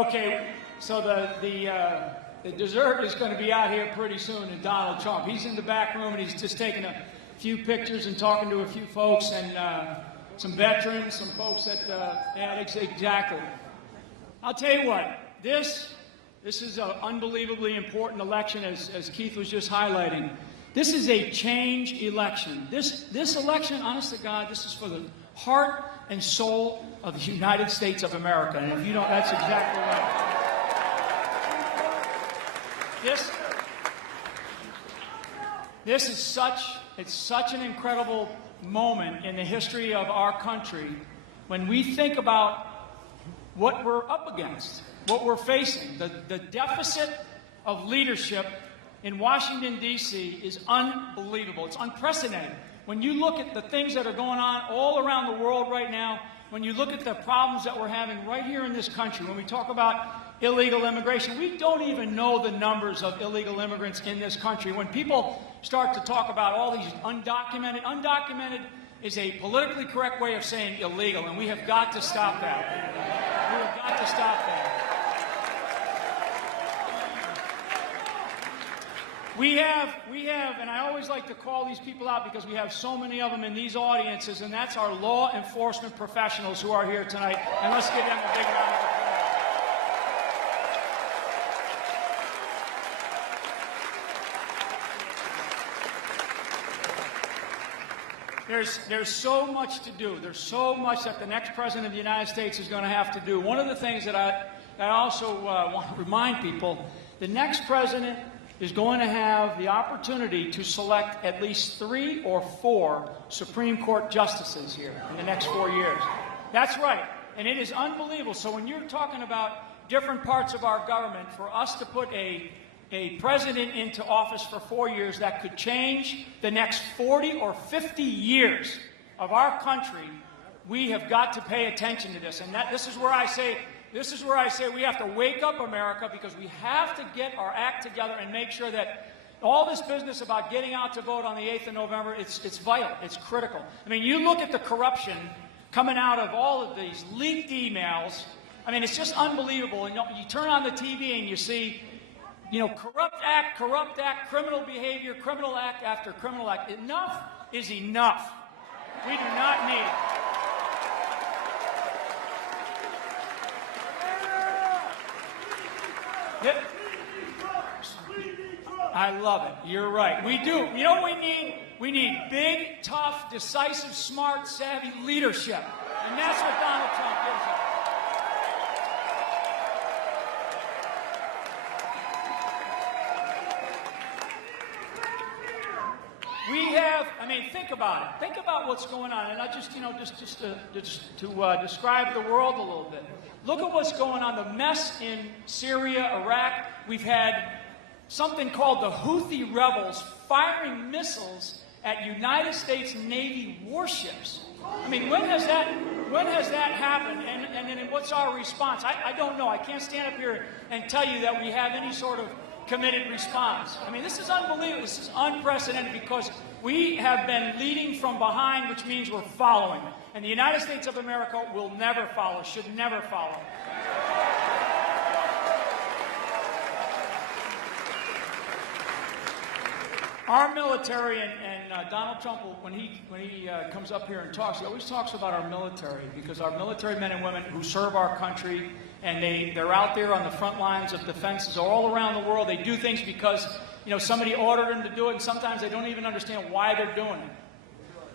Okay, so the dessert is going to be out here pretty soon, and Donald Trump. He's in the back room, and he's just taking a few pictures and talking to a few folks, and some veterans, some folks that, yeah, exactly. I'll tell you what, this is an unbelievably important election, as Keith was just highlighting. This is a change election. This election, honest to God, this is for the heart and soul of the United States of America. And if you don't, that's exactly right. This is such an incredible moment in the history of our country when we think about what we're up against, what we're facing. The deficit of leadership in Washington, D.C. is unbelievable. It's unprecedented. When you look at the things that are going on all around the world right now, when you look at the problems that we're having right here in this country, when we talk about illegal immigration, we don't even know the numbers of illegal immigrants in this country. When people start to talk about all these undocumented is a politically correct way of saying illegal, and we have got to stop that. We have got to stop that. We have, and I always like to call these people out because we have so many of them in these audiences, and that's our law enforcement professionals who are here tonight. And let's give them a big round of applause. There's so much to do. There's so much that the next president of the United States is going to have to do. One of the things that I also want to remind people, the next president is going to have the opportunity to select at least 3 or 4 Supreme Court justices here in the next 4 years. That's right. And it is unbelievable. So when you're talking about different parts of our government, for us to put a president into office for 4 years that could change the next 40 or 50 years of our country, we have got to pay attention to this. And this is where I say we have to wake up America, because we have to get our act together and make sure that all this business about getting out to vote on the 8th of November, it's vital, it's critical. I mean, you look at the corruption coming out of all of these leaked emails. I mean, it's just unbelievable. And you turn on the TV and you see, corrupt act, criminal behavior, criminal act after criminal act. Enough is enough. We do not need it. Yep. I love it. You're right. We do. You know what we need? We need big, tough, decisive, smart, savvy leadership. And that's what Donald Trump gives us. Think about it. Think about what's going on. And not just, to describe the world a little bit. Look at what's going on. The mess in Syria, Iraq. We've had something called the Houthi rebels firing missiles at United States Navy warships. I mean, when has that happened? And then what's our response? I don't know. I can't stand up here and tell you that we have any sort of committed response. I mean, this is unbelievable. This is unprecedented, because we have been leading from behind, which means we're following. And the United States of America will never follow, should never follow. Our military, and Donald Trump, when he comes up here and talks, he always talks about our military, because our military men and women who serve our country, and they're out there on the front lines of defenses all around the world. They do things because somebody ordered them to do it, and sometimes they don't even understand why they're doing it.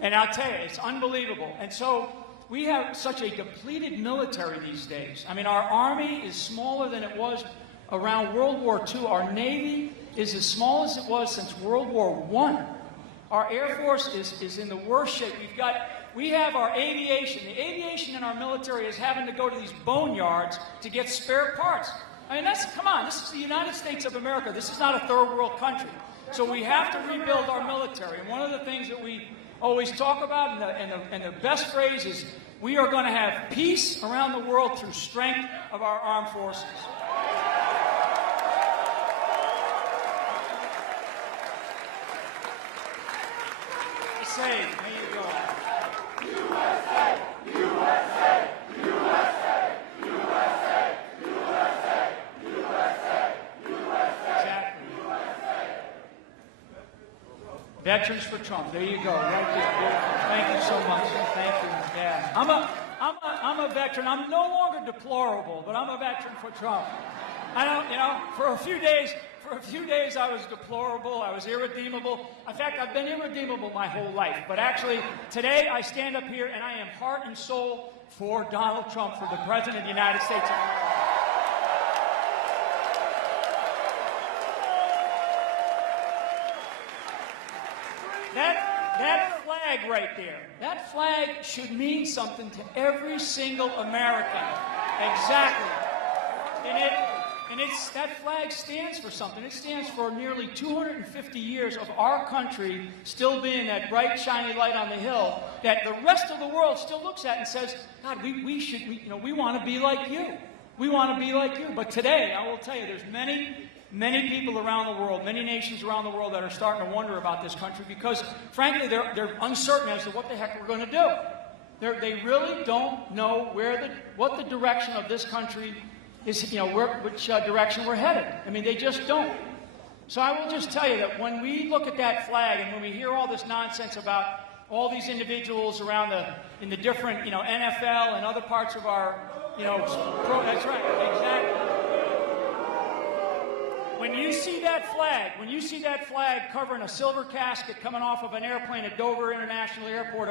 And I'll tell you, it's unbelievable. And so we have such a depleted military these days. I mean, our Army is smaller than it was around World War II. Our Navy is as small as it was since World War I. Our Air Force is in the worst shape. We have our aviation. The aviation in our military is having to go to these boneyards to get spare parts. I mean, come on, this is the United States of America. This is not a third world country. So we have to rebuild our military. And one of the things that we always talk about, and the best phrase is, we are going to have peace around the world through strength of our armed forces. There you go. USA, USA, USA, USA, USA. Veterans for Trump. There you go, right there. Beautiful. Thank you so much. Thank you. Yeah. I'm a veteran. I'm no longer deplorable, but I'm a veteran for Trump. I don't, for a few days I was deplorable. I was irredeemable. In fact, I've been irredeemable my whole life. But actually, today I stand up here and I am heart and soul for Donald Trump, for the President of the United States. That flag right there, that flag should mean something to every single American. Exactly. That flag stands for something. It stands for nearly 250 years of our country still being that bright, shiny light on the hill that the rest of the world still looks at and says, God, we want to be like you. We want to be like you. But today, I will tell you, there's many people around the world, many nations around the world that are starting to wonder about this country because, frankly, they're uncertain as to what the heck we're going to do. They really don't know what the direction of this country is, which direction we're headed. I mean, they just don't. So I will just tell you that when we look at that flag and when we hear all this nonsense about all these individuals around in the different, NFL and other parts of our, that's right, exactly. When you see that flag covering a silver casket coming off of an airplane at Dover International Airport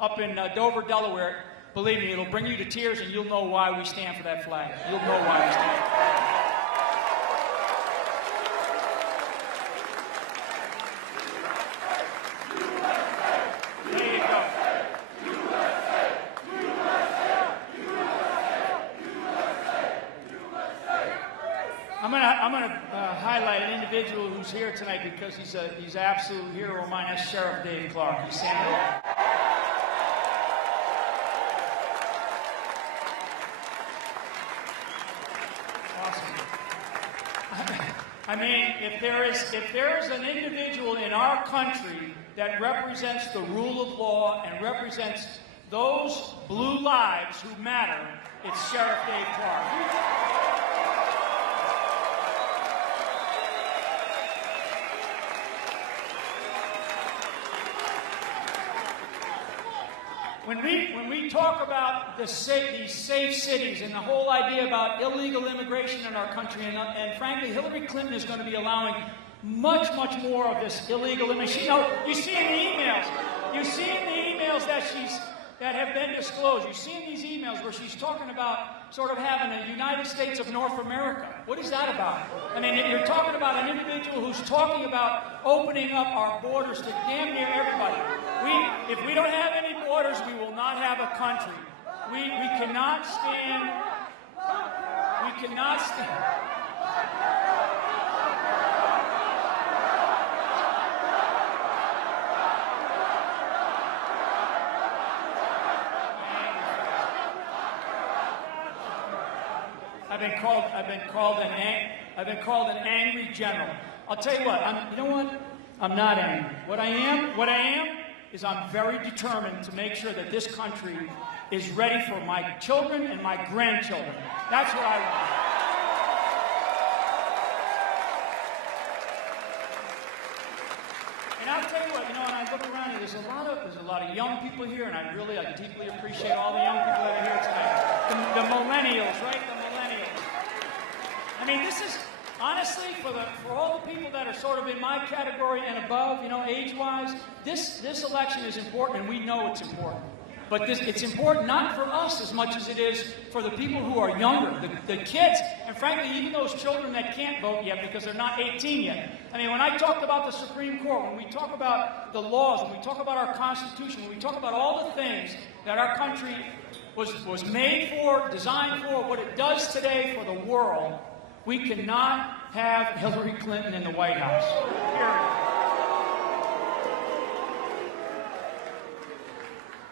up in Dover, Delaware, believe me, it'll bring you to tears and you'll know why we stand for that flag. You'll know why we stand for that. There you go. I'm gonna highlight an individual who's here tonight because he's an absolute hero of mine. That's Sheriff Dave Clark. He's standing there. I mean, if there is an individual in our country that represents the rule of law and represents those blue lives who matter, it's Sheriff Dave Clark. When we talk about these safe cities and the whole idea about illegal immigration in our country, and frankly, Hillary Clinton is going to be allowing much more of this illegal immigration. You see in the emails that have been disclosed. You see in these emails where she's talking about sort of having a United States of North America. What is that about? I mean, you're talking about an individual who's talking about opening up our borders to damn near everybody. If we don't have any borders, we will not have a country. We cannot stand. We cannot stand. I've been called an angry general. I'll tell you what. I'm not angry. What I am is I'm very determined to make sure that this country is ready for my children and my grandchildren. That's what I want. And I'll tell you what. When I look around here, there's a lot of young people here, and I deeply appreciate all the young people that are here tonight. The millennials, right? I mean, this is, honestly, for all the people that are sort of in my category and above, age-wise, this election is important, and we know it's important. But it's important not for us as much as it is for the people who are younger, the kids, and frankly, even those children that can't vote yet because they're not 18 yet. I mean, when I talked about the Supreme Court, when we talk about the laws, when we talk about our Constitution, when we talk about all the things that our country was made for, designed for, what it does today for the world, we cannot have Hillary Clinton in the White House. Period.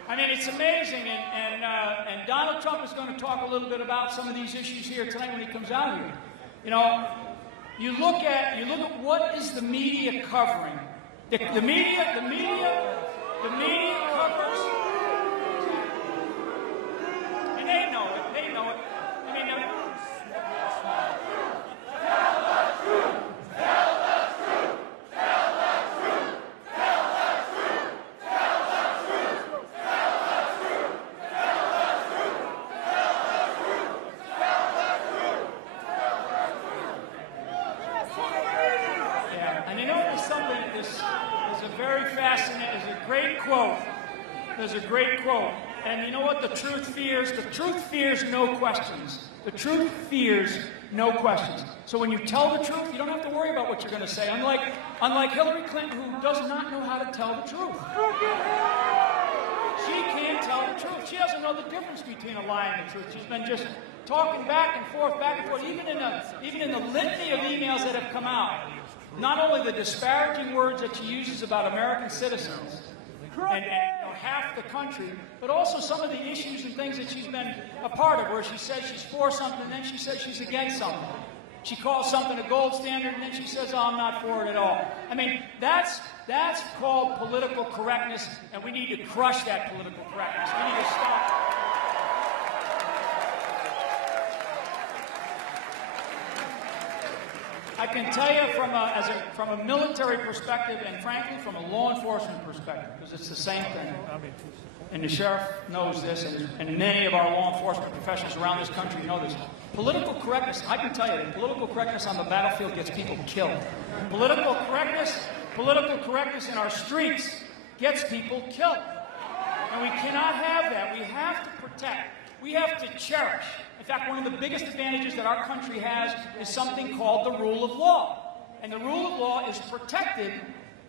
I mean, it's amazing, and Donald Trump is going to talk a little bit about some of these issues here tonight when he comes out here. You look at what is the media covering. The media covers, and they know it. I mean, Tell the truth. There's a great quote. And you know what the truth fears? The truth fears no questions. The truth fears no questions. So when you tell the truth, you don't have to worry about what you're going to say. Unlike Hillary Clinton, who does not know how to tell the truth. She can't tell the truth. She doesn't know the difference between a lie and the truth. She's been just talking back and forth. Even in the litany of emails that have come out, not only the disparaging words that she uses about American citizens and half the country, but also some of the issues and things that she's been a part of, where she says she's for something and then she says she's against something. She calls something a gold standard and then she says, oh, I'm not for it at all. I mean, that's called political correctness, and we need to crush that political correctness. We need to stop it. I can tell you from a military perspective, and frankly from a law enforcement perspective, because it's the same thing. And the sheriff knows this, and many of our law enforcement professionals around this country know this. Political correctness, I can tell you that political correctness on the battlefield gets people killed. Political correctness in our streets gets people killed. And we cannot have that. We have to protect. We have to cherish. In fact, one of the biggest advantages that our country has is something called the rule of law. And the rule of law is protected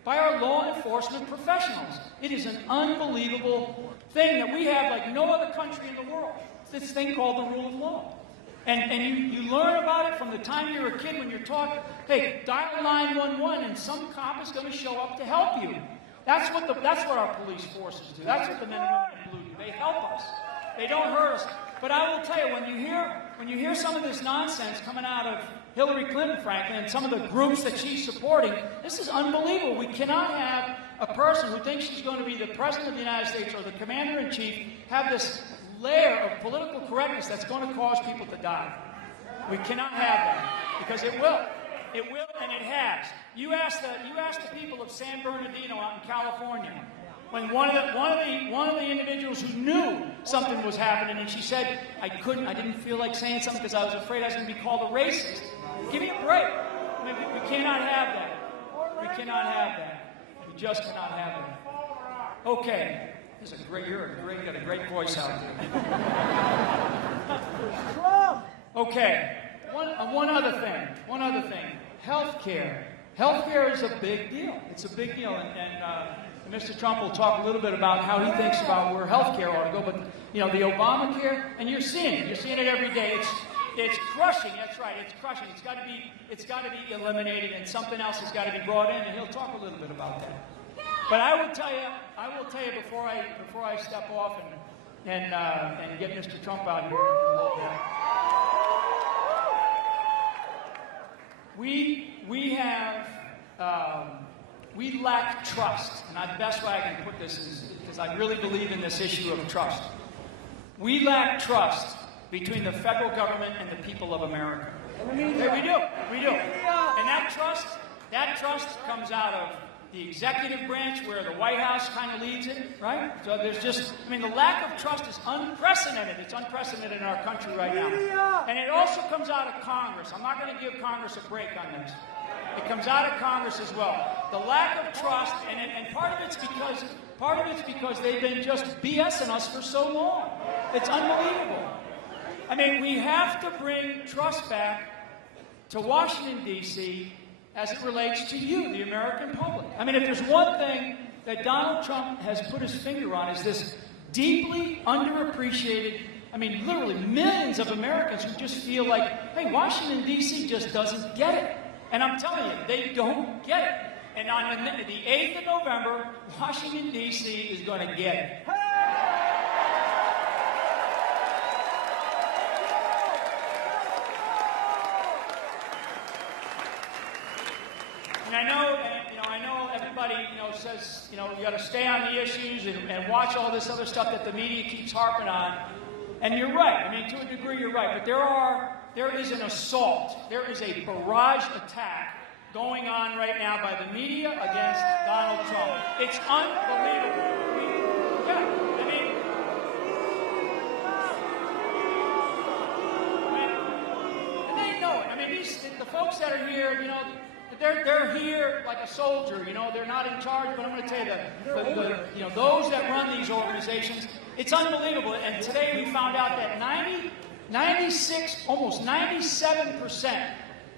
by our law enforcement professionals. It is an unbelievable thing that we have like no other country in the world. It's this thing called the rule of law. And you learn about it from the time you're a kid when you're taught, hey, dial 911 and some cop is going to show up to help you. That's what our police forces do. That's what the men and women in blue do. They help us. They don't hurt us. But I will tell you, when you hear some of this nonsense coming out of Hillary Clinton, frankly, and some of the groups that she's supporting, this is unbelievable. We cannot have a person who thinks she's going to be the President of the United States or the Commander-in-Chief have this layer of political correctness that's going to cause people to die. We cannot have that, because it will. It will, and it has. You ask the people of San Bernardino out in California, when one of the individuals who knew something was happening, and she said, I didn't feel like saying something because I was afraid I was going to be called a racist. Give me a break. I mean, we cannot have that. We cannot have that. We just cannot have that. Okay. You got a great voice out there. Okay. One other thing. Healthcare. Healthcare is a big deal. It's a big deal, and Mr. Trump will talk a little bit about how he thinks about where healthcare ought to go. But the Obamacare, and you're seeing it. You're seeing it every day. It's crushing. That's right. It's crushing. It's got to be eliminated, and something else has got to be brought in. And he'll talk a little bit about that. But I will tell you before I step off and get Mr. Trump out here a little bit. We lack trust, and the best way I can put this is because I really believe in this issue of trust. We lack trust between the federal government and the people of America. We do. And that trust comes out of the executive branch, where the White House kind of leads it, right? So the lack of trust is unprecedented. It's unprecedented in our country right now. And it also comes out of Congress. I'm not going to give Congress a break on this. It comes out of Congress as well. The lack of trust, and part of it's because they've been just BSing us for so long. It's unbelievable. I mean, we have to bring trust back to Washington, D.C., as it relates to you, the American public. I mean, if there's one thing that Donald Trump has put his finger on, is this deeply underappreciated, literally millions of Americans who just feel like, hey, Washington, D.C. just doesn't get it. And I'm telling you, they don't get it. And on the 8th of November, Washington, D.C. is going to get it. And I know everybody, says, you got to stay on the issues and watch all this other stuff that the media keeps harping on. And you're right. To a degree, you're right. But there is an assault. There is a barrage attack going on right now by the media against Donald Trump. It's unbelievable. And they know it. The folks that are here, They're here like a soldier, you know. They're not in charge, but I'm going to tell you, those that run these organizations, it's unbelievable. And today we found out that 96, almost 97%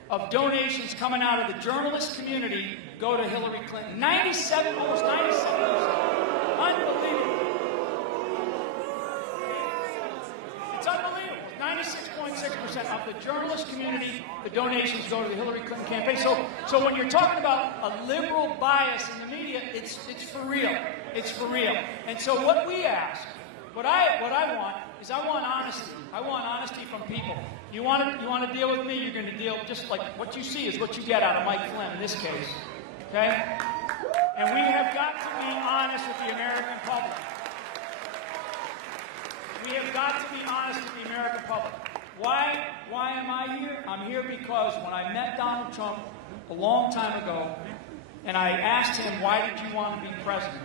of donations coming out of the journalist community go to Hillary Clinton. 97, almost 97%. Unbelievable. It's unbelievable. 96.6% of the journalist community, the donations go to the Hillary Clinton campaign. So when you're talking about a liberal bias in the media, it's for real. It's for real. And so what we ask, what I want is I want honesty. I want honesty from people. You want to deal with me, you're going to deal just like what you see is what you get out of Mike Flynn in this case. Okay? And we have got to be honest with the American public. We have got to be honest with the American public. Why am I here? I'm here because when I met Donald Trump a long time ago, and I asked him, why did you want to be president?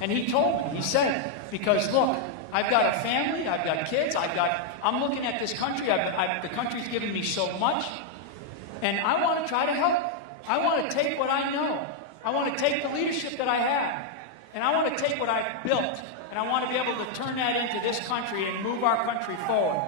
And he told me, he said, because look, I've got a family, I've got kids, I'm looking at this country, the country's given me so much, and I want to try to help. I want to take what I know. I want to take the leadership that I have, and I want to take what I've built, and I want to be able to turn that into this country and move our country forward.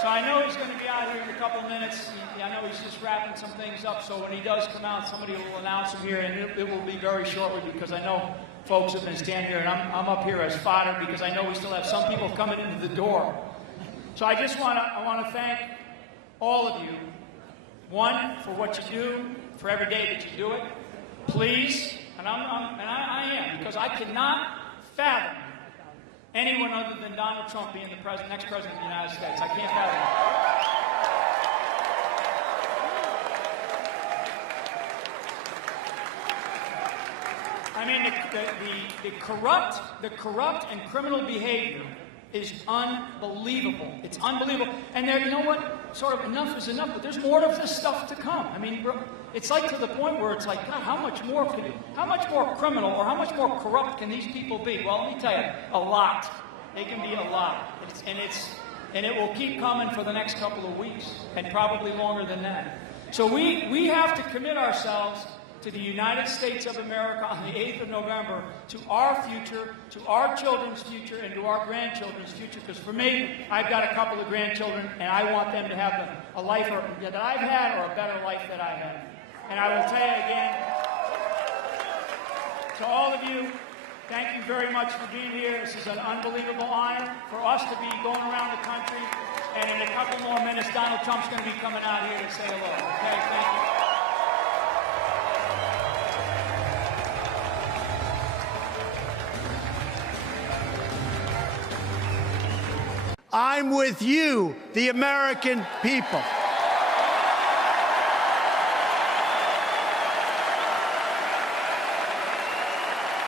So I know he's going to be out here in a couple of minutes. I know he's just wrapping some things up, so when he does come out, somebody will announce him here, and it will be very shortly because I know folks have been standing here, and I'm up here as fodder because I know we still have some people coming into the door. So I just want to thank all of you, one, for what you do, for every day that you do it. Please, and I am, because I cannot fathom anyone other than Donald Trump being the next president of the United States. I can't fathom it. I mean, the corrupt and criminal behavior is unbelievable. It's unbelievable. And there, you know what? Sort of enough is enough, but there's more of this stuff to come. I mean, it's like to the point where it's like, God, how much more criminal or how much more corrupt can these people be? Well, let me tell you, a lot. They can be a lot. And it will keep coming for the next couple of weeks, and probably longer than that. So we have to commit ourselves to the United States of America on the 8th of November, to our future, to our children's future, and to our grandchildren's future. Because for me, I've got a couple of grandchildren, and I want them to have a life that I've had or a better life that I had. And I will tell you again, to all of you, thank you very much for being here. This is an unbelievable honor for us to be going around the country. And in a couple more minutes, Donald Trump's going to be coming out here to say hello. Okay, thank you. I'm with you, the American people.